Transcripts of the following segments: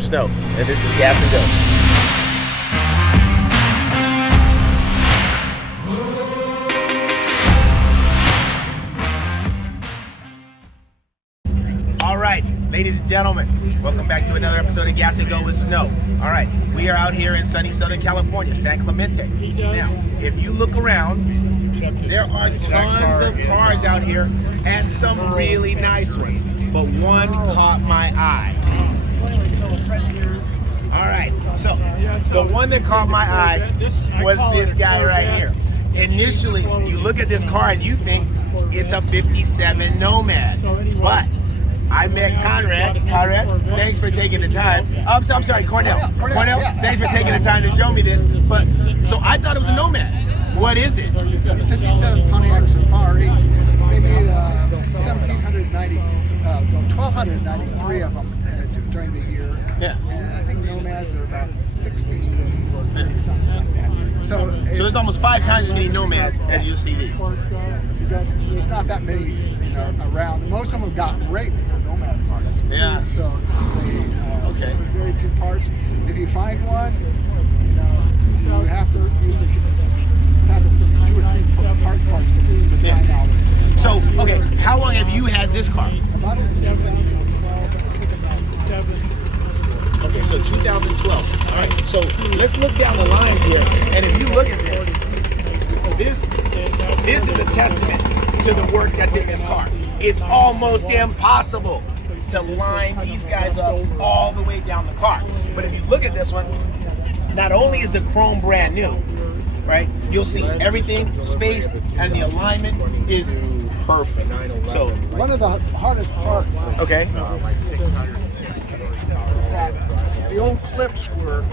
Snow, and this is Gas and Go. All right, ladies and gentlemen, welcome back to another episode of Gas and Go with Snow. All right, we are out here in sunny Southern California, San Clemente. Now, if you look around, there are tons of cars out here and some really nice ones, but one caught my eye. All right, so the one that caught my eye was this guy right here. Initially, you look at this car and you think it's a 57 Nomad, but I met Conrad. Conrad, thanks for taking the time. I'm sorry, Cornell, thanks for taking the time to show me this. But so I thought it was a Nomad. What is it? It's a 57 Pontiac Safari. They made 1,293 of them during the year. Yeah. And I think Nomads are about 60, something like that. So there's almost 5 times as many Nomads as you see these. There's not that many around. Most of them got raped for Nomad parts. Yeah. So okay. Very few parts. If you find one, you have to use the 2 or 3 parts to find out. So, okay, how long have you had this car? About 2012. Okay, so 2012. All right, so let's look down the lines here, and if you look at this is a testament to the work that's in this car. It's almost impossible to line these guys up all the way down the car. But if you look at this one, not only is the chrome brand new, right? You'll see everything spaced and the alignment is perfect. So one of the hardest parts, okay, is that the old clips were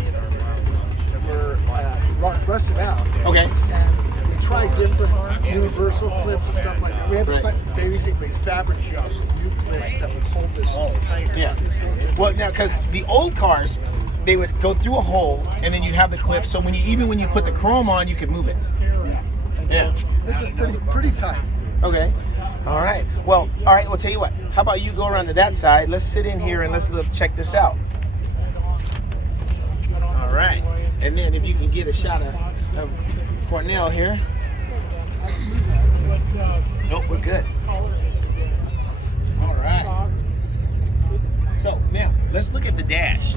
rusted out. Okay. And we tried different universal clips and stuff like that. We had to basically fabricate new clips that would hold this tight. Yeah. Well, now because the old cars, they would go through a hole and then you'd have the clip. So when you put the chrome on, you could move it. Yeah. And so this is pretty tight. Okay. All right. Well, I'll tell you what. How about you go around to that side? Let's sit in here and let's check this out. All right. And then if you can get a shot of Cornell here. Nope, we're good. All right. So now let's look at the dash.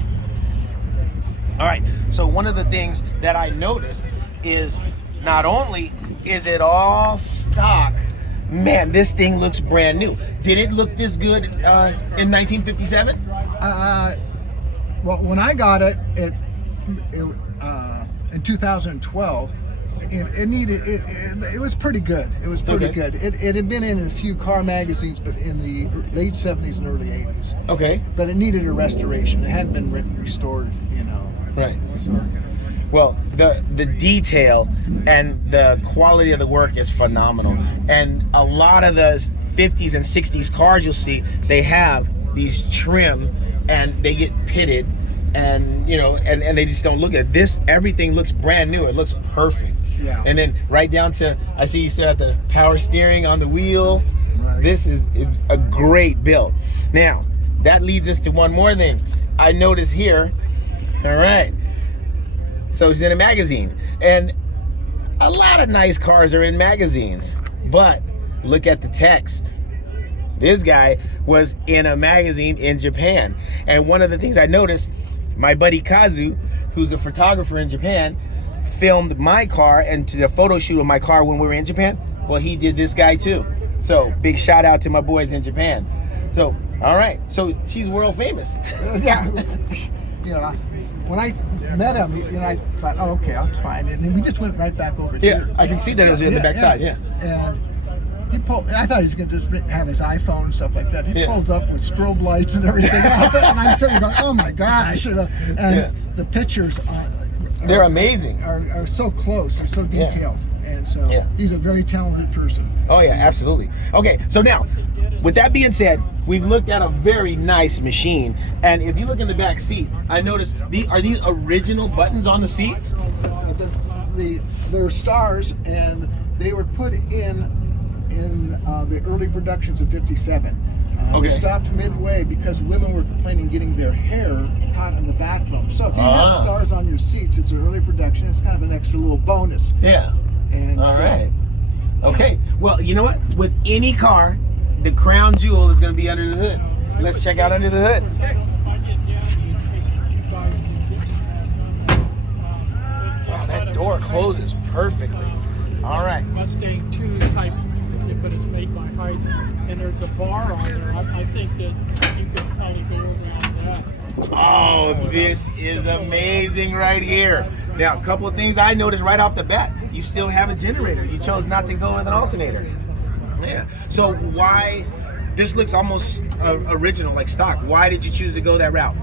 All right, so one of the things that I noticed is not only is it all stock, man, this thing looks brand new. Did it look this good in 1957? Well, when I got it, in 2012, it was pretty good. It was pretty good. It had been in a few car magazines, but in the late 70s and early 80s. Okay. But it needed a restoration. It hadn't been restored, Right. So, well, the detail and the quality of the work is phenomenal. And a lot of the 50s and 60s cars you'll see, they have these trim and they get pitted and and they just don't look at this. Everything looks brand new. It looks perfect. Yeah. And then right down to, I see you still have the power steering on the wheels. Right. This is a great build. Now, that leads us to one more thing. I notice here, all right, so it's in a magazine. And a lot of nice cars are in magazines, but look at the text. This guy was in a magazine in Japan. And one of the things I noticed, my buddy Kazu, who's a photographer in Japan, filmed my car and to the photo shoot of my car when we were in Japan. Well, he did this guy too. So big shout out to my boys in Japan. So, all right. So she's world famous. Yeah. When I met him, I thought, oh, okay, I'll find it. And then we just went right back over here. Yeah, I can see that it was in the back side, yeah. And he pulled, I thought he was going to just have his iPhone and stuff like that. He pulls up with strobe lights and everything else. And I'm sitting going, oh my gosh. And the pictures they're amazing. Are so close, they're so detailed. And so he's a very talented person. Oh yeah, absolutely. Okay, so now, with that being said, we've looked at a very nice machine, and if you look in the back seat, I noticed are these original buttons on the seats? They're stars, and they were put in the early productions of '57. They stopped midway because women were complaining getting their hair hot on the back of them. So if you have stars on your seats, it's an early production. It's kind of an extra little bonus. Yeah. And all right. Okay. Well, you know what? With any car, the crown jewel is going to be under the hood. So let's check out under the hood. Wow, that door closes perfectly. All right. Mustang 2 type, but it's made by height, and there's a bar on there. I think that you could probably go around that. Oh, this is amazing right here. Now, a couple of things I noticed right off the bat. You still have a generator. You chose not to go with an alternator. Yeah. So why, this looks almost original, like stock. Why did you choose to go that route?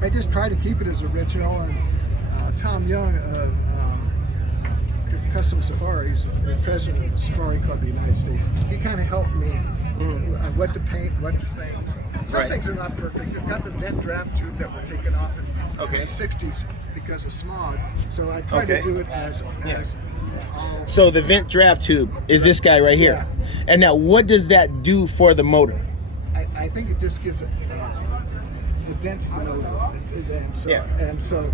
I just try to keep it as original. And Tom Young, Custom Safaris, the president of the Safari Club of the United States, he kind of helped me what to paint, what things. Some things are not perfect. It's got the vent draft tube that were taken off in the 60s because of smog. So I try to do it as all. So the vent draft tube is this guy right here. Yeah. And now what does that do for the motor? I think it just gives it, it vents the motor. And so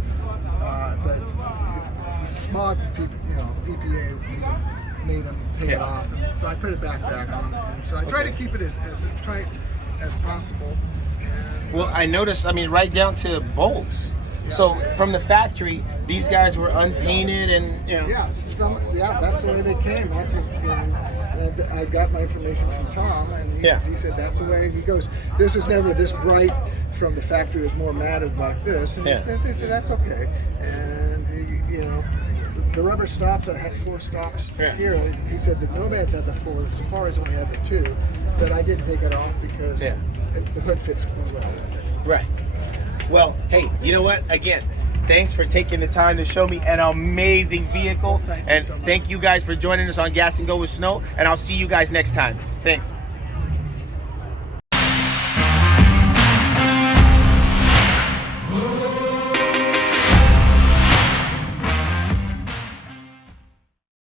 the smog people, EPA made them take it off. And so I put it back on. And so I try to keep it as tight as possible. And well, I noticed, right down to bolts. So from the factory, these guys were unpainted and that's the way they came. I got my information from Tom, and he said that's the way. He goes, this is never this bright from the factory. It's more matted like this, and he said that's okay. And the rubber stops. I had 4 stops here. He said the Nomads had the 4, the Safaris only had the 2, but I didn't take it off because the hood fits well with it. Right. Well, hey, you know what? Again, thanks for taking the time to show me an amazing vehicle. Thank you so much. Thank you guys for joining us on Gas and Go with Snow, and I'll see you guys next time. Thanks.